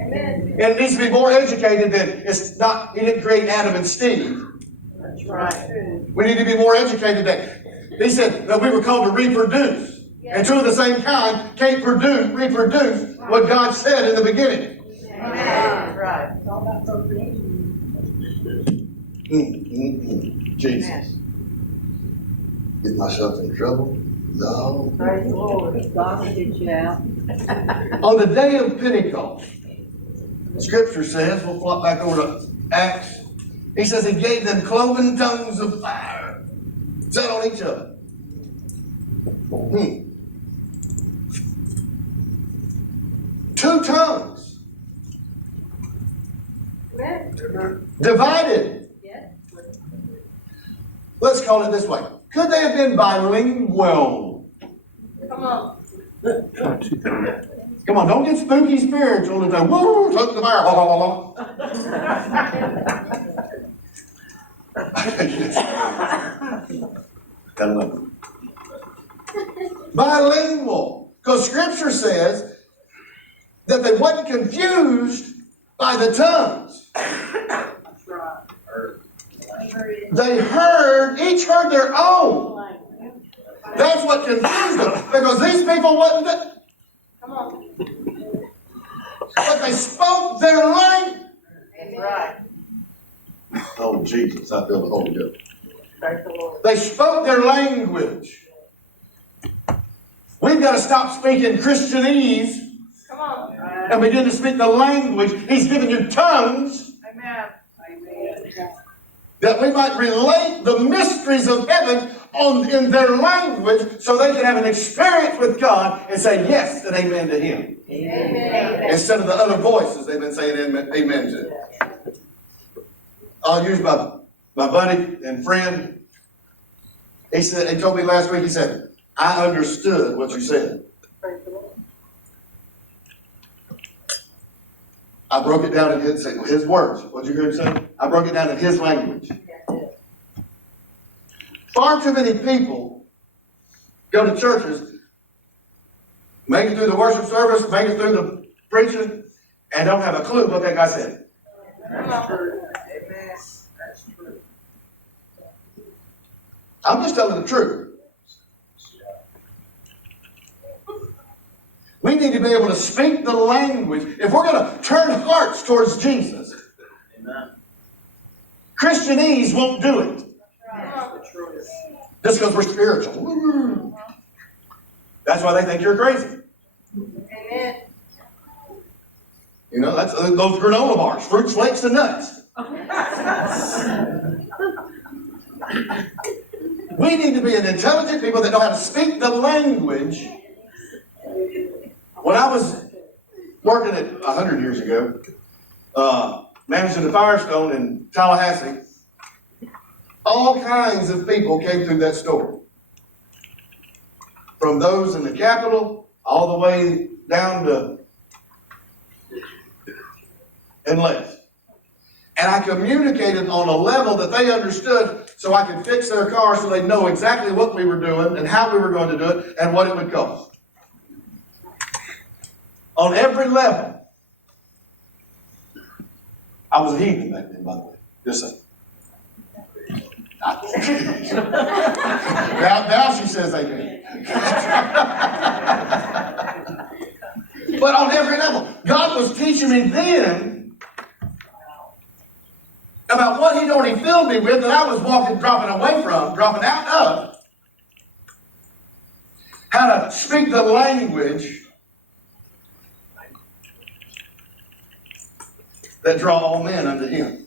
Amen. And it needs to be more educated than it's not, he didn't create Adam and Steve. That's right. We need to be more educated than. He said that we were called to reproduce. Yes. And two of the same kind can't reproduce what God said in the beginning. Amen. That's right. It's all about procreation. Jesus. Get myself in trouble? No. Praise the Lord. God will get you out. On the day of Pentecost, Scripture says, we'll flop back over to Acts. He says he gave them cloven tongues of fire. Set on each other. Two tongues. Amen. Divided. Yes. Let's call it this way. Could they have been bilingual? Come on. Come on, don't get spooky spiritual and say, woo, took the fire, blah, blah, blah, blah. Bilingual. Because Scripture says that they wasn't confused by the tongues. That's right. They each heard their own. That's what confused them. Because these people wasn't, Come on. but they spoke their language. That's right. Oh, Jesus, I feel the Holy Ghost. Praise the Lord. They spoke their language. We've got to stop speaking Christianese Come on. and begin to speak the language. He's given you tongues Amen. Amen. that we might relate the mysteries of heaven in their language so they can have an experience with God and say yes and amen to Him. Amen. Instead of the other voices they've been saying amen to. I'll use my buddy and friend. He told me last week, he said, I understood what you said. Praise the Lord. I broke it down in his words. What'd you hear him say? I broke it down in his language. Far too many people go to churches, make it through the worship service, make it through the preaching, and don't have a clue what that guy said. Amen. That's true. I'm just telling the truth. We need to be able to speak the language. If we're going to turn hearts towards Jesus, Amen. Christianese won't do it. That's the truth. Just because we're spiritual. That's why they think you're crazy. Amen. You know, that's those granola bars, fruits, flakes, and nuts. We need to be an intelligent people that know how to speak the language. When I was working at 100 years ago, managing the Firestone in Tallahassee, all kinds of people came through that store. From those in the Capitol, all the way down to and left. And I communicated on a level that they understood so I could fix their car so they know exactly what we were doing and how we were going to do it and what it would cost. On every level. I was a heathen back then, by the way. Just saying. Now she says amen. But on every level, God was teaching me then about what He'd already filled me with that I was dropping out of. How to speak the language that draw all men unto Him.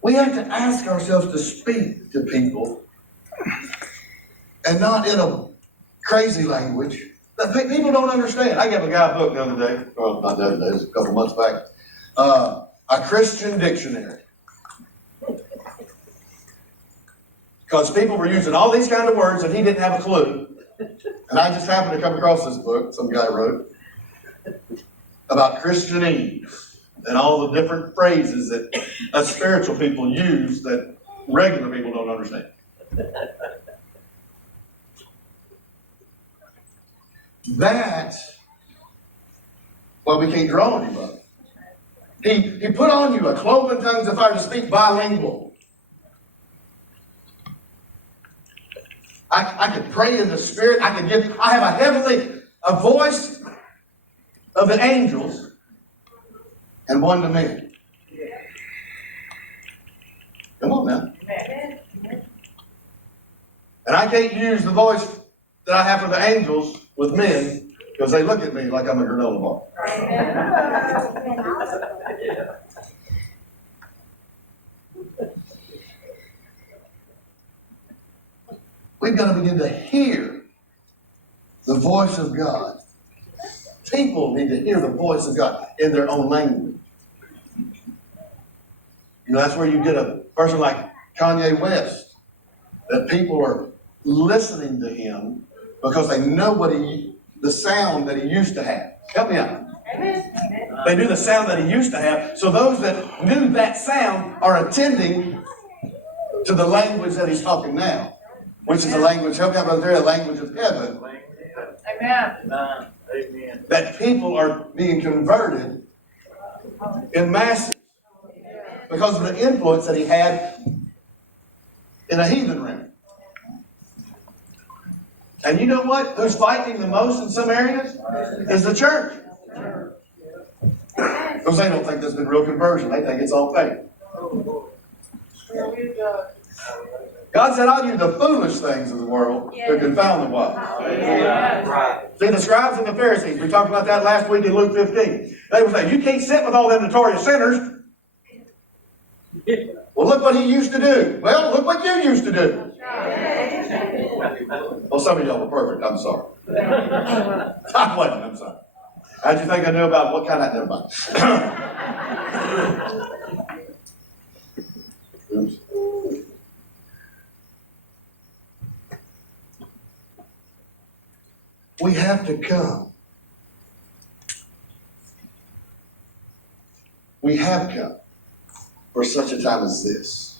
We have to ask ourselves to speak to people and not in a crazy language that people don't understand. I gave a guy a book the other day, well, not the other day, it was a couple months back, a Christian dictionary. Because people were using all these kind of words and he didn't have a clue. And I just happened to come across this book some guy wrote about Christianese and all the different phrases that us spiritual people use that regular people don't understand. That's why we can't draw anybody. He put on you a cloven tongues of fire to speak bilingual. I could pray in the Spirit. I have a voice of the angels and one to men. Come on now. And I can't use the voice that I have for the angels with men because they look at me like I'm a granola bar. We've got to begin to hear the voice of God. People need to hear the voice of God in their own language. You know, that's where you get a person like Kanye West, that people are listening to him because they know the sound that he used to have. Help me out. They knew the sound that he used to have. So those that knew that sound are attending to the language that he's talking now, which is a language, help me out, brother, a language of heaven. Amen. Amen. That people are being converted in masses because of the influence that he had in a heathen realm. And you know what? Who's fighting the most in some areas? Is the church. Because they don't think there's been real conversion. They think it's all fake. God said, I'll use the foolish things of the world to confound the wise. Right. See, the scribes and the Pharisees, we talked about that last week in Luke 15. They were saying, you can't sit with all them notorious sinners. Well, look what he used to do. Well, look what you used to do. Well, some of y'all were perfect. I'm sorry. I wasn't. I'm sorry. How'd you think I knew about what kind of... Never mind. Oops. We have to come. We have come for such a time as this.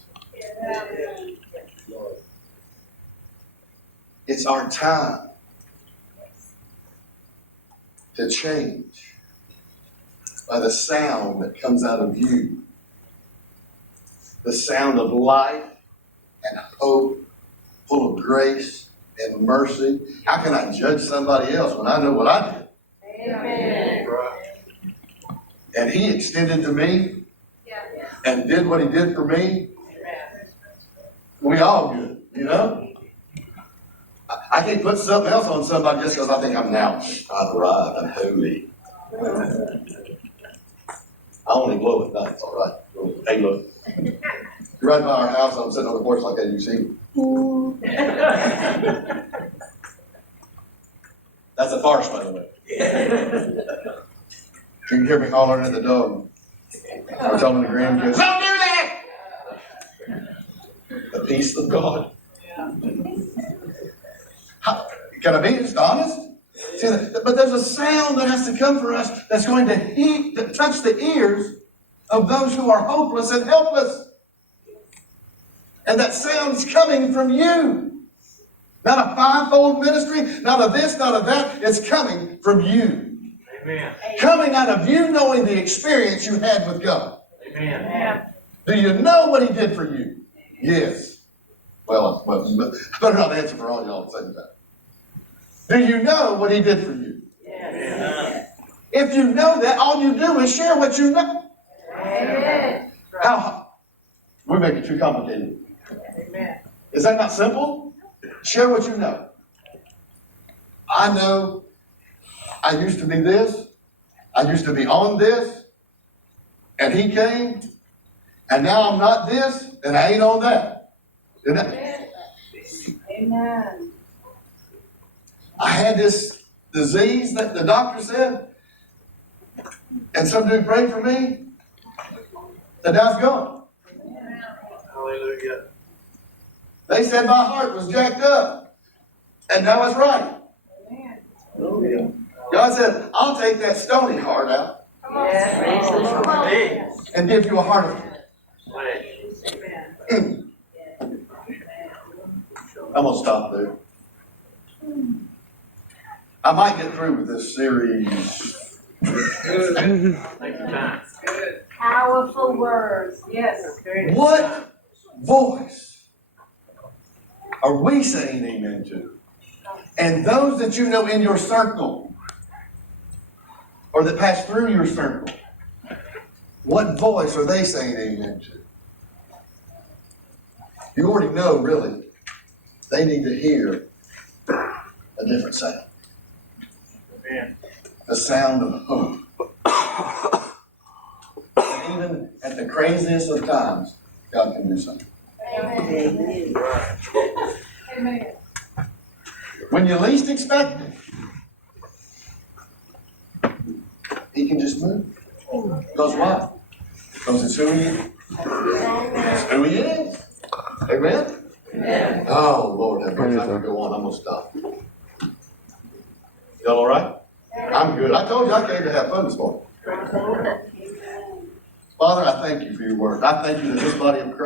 It's our time to change by the sound that comes out of you. The sound of life and hope, full of grace and mercy. How can I judge somebody else when I know what I did? Amen. And he extended to me and did what he did for me. We all good, you know? I can't put something else on somebody just because I think I've arrived, I'm holy. I only glow at night, it's all right. Hey, look. You're right by our house, I'm sitting on the porch like that, you see. That's a farce, by the way. You can hear me hollering at the dog. I'm telling the grandkids, don't do that! The peace of God. Can I be just honest? See, but there's a sound that has to come for us that's going to touch the ears of those who are hopeless and helpless. And that sound's coming from you. Not a fivefold ministry, not of this, not of that. It's coming from you. Amen. Coming out of you knowing the experience you had with God. Amen. Do you know what he did for you? Yes. Well, I better not answer for all y'all at the same time. Do you know what he did for you? Amen. If you know that, all you do is share what you know. Amen. We make it too complicated. Amen. Is that not simple? Share what you know. I know I used to be this. I used to be on this. And he came. And now I'm not this. And I ain't on that. Amen. I had this disease that the doctor said. And some dude prayed for me. And now it's gone. Hallelujah. They said my heart was jacked up. And now it's right. God said, I'll take that stony heart out and give you a heart of I'm going to stop there. I might get through with this series. Take your time. Powerful words. Yes. What voice are we saying amen to? And those that you know in your circle, or that pass through your circle, what voice are they saying amen to? You already know, really, they need to hear a different sound. Amen. The sound of hope. And even at the craziest of times, God can do something. Amen. Amen. When you least expect it, He can just move. Because why? Because it's who He is. It's who He is. Amen? Amen. Oh, Lord have mercy. I can go on. I'm going to stop. Y'all all right? I'm good. I told you I came to have fun this morning. Father, I thank you for your word. I thank you that this body of Christ